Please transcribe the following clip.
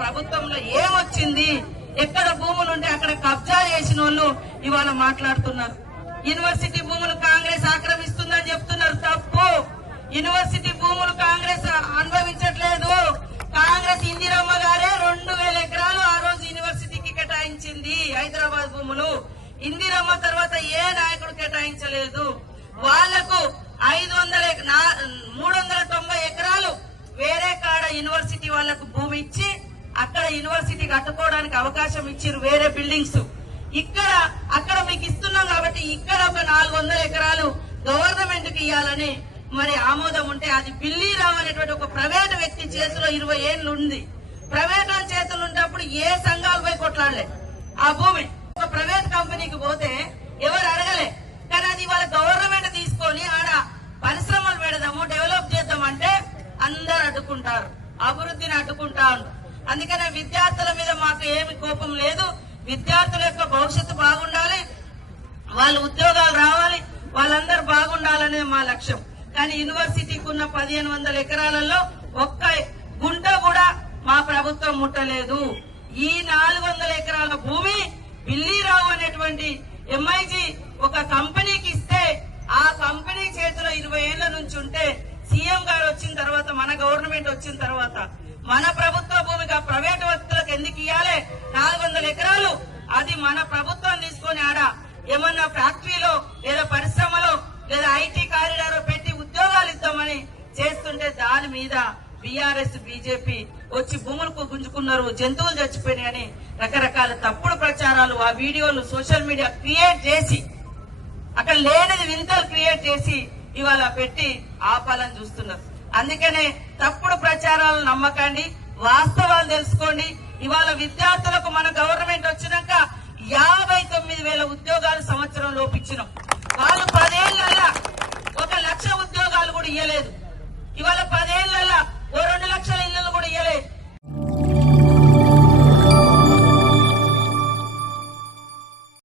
ప్రభుత్వంలో ఏమొచ్చింది? ఎక్కడ భూములు ఉంటే అక్కడ కబ్జా చేసిన వాళ్ళు ఇవాళ మాట్లాడుతున్నారు. యూనివర్సిటీ భూములు కాంగ్రెస్ ఆక్రమిస్తుందని చెప్తున్నారు తప్పు. యూనివర్సిటీ భూములు కాంగ్రెస్ అనుభవించట్లేదు. కాంగ్రెస్ ఇందిరమ్మ గారే రెండు వేల ఎకరాలు ఆ రోజు యూనివర్సిటీకి కేటాయించింది హైదరాబాద్ భూములు. ఇందిరమ్మ తర్వాత ఏ నాయకుడు కేటాయించలేదు. యూనివర్సిటీ కట్టుకోవడానికి అవకాశం ఇచ్చారు వేరే బిల్డింగ్స్. ఇక్కడ అక్కడ మీకు ఇస్తున్నాం కాబట్టి ఇక్కడ ఒక నాలుగు వందల ఎకరాలు గవర్నమెంట్కి ఇవ్వాలని మరి ఆమోదం ఉంటే అది బిల్లీరావు అనేటువంటి ఒక ప్రైవేట్ వ్యక్తి చేతిలో ఇరవై ఏళ్ళు ఉంది. ప్రైవేట్ వాళ్ళ చేతులు ఉన్నప్పుడు ఏ సంఘాలు పోయి కొట్లాడలే. ఆ భూమి ఒక ప్రైవేట్ కంపెనీకి పోతే ఎవరు అడగలే. కానీ అది వాళ్ళ గవర్నమెంట్ తీసుకొని ఆడ పరిశ్రమలు పెడదాము డెవలప్ చేద్దామంటే అందరు అడ్డుకుంటారు. అభివృద్ధిని అడ్డుకుంటారు అందుకనే విద్యార్థుల మీద మాకు ఏమి కోపం లేదు. విద్యార్థుల యొక్క భవిష్యత్తు బాగుండాలి. వాళ్ళ ఉద్యోగాలు రావాలి. వాళ్ళందరూ బాగుండాలనేది మా లక్ష్యం. కానీ యూనివర్సిటీకి ఉన్న పదిహేను వందల ఎకరాలలో ఒక్క గుంట కూడా మా ప్రభుత్వం ముట్టలేదు. ఈ నాలుగు వందల ఎకరాల భూమి బిల్లీరావు అనేటువంటి ఎంఐజీ ఒక కంపెనీకి ఇస్తే ఆ కంపెనీ చేతిలో ఇరవై ఏళ్ళ నుంచి ఉంటే సీఎం గారు వచ్చిన తర్వాత మన గవర్నమెంట్ వచ్చిన తర్వాత మన ప్రభుత్వం ప్రైవేట్ వ్యక్తులకు ఎందుకు ఇవ్వాలి నాలుగు వందల ఎకరాలు అది మన ప్రభుత్వం తీసుకొని ఆడ ఏమన్నా ఫ్యాక్టరీలో లేదా పరిశ్రమలో లేదా ఐటీ కారిడార్ పెట్టి ఉద్యోగాలు ఇస్తామని చేస్తుంటే దాని మీద బీఆర్ఎస్ బీజేపీ వచ్చి భూములకు గుంజుకున్నారు జంతువులు చచ్చిపోయినాయని రకరకాల తప్పుడు ప్రచారాలు ఆ వీడియోలు సోషల్ మీడియా క్రియేట్ చేసి అక్కడ లేనిది వింతలు క్రియేట్ చేసి ఇవాళ పెట్టి ఆపాలని చూస్తున్నారు. అందుకనే తప్పుడు ప్రచారాలు నమ్మకండి వాస్తవాలు తెలుసుకోండి. ఇవాళ విద్యార్థులకు మన గవర్నమెంట్ వచ్చినాక యాభై తొమ్మిది వేల ఉద్యోగాలు సంవత్సరం లోపించినాం వాళ్ళు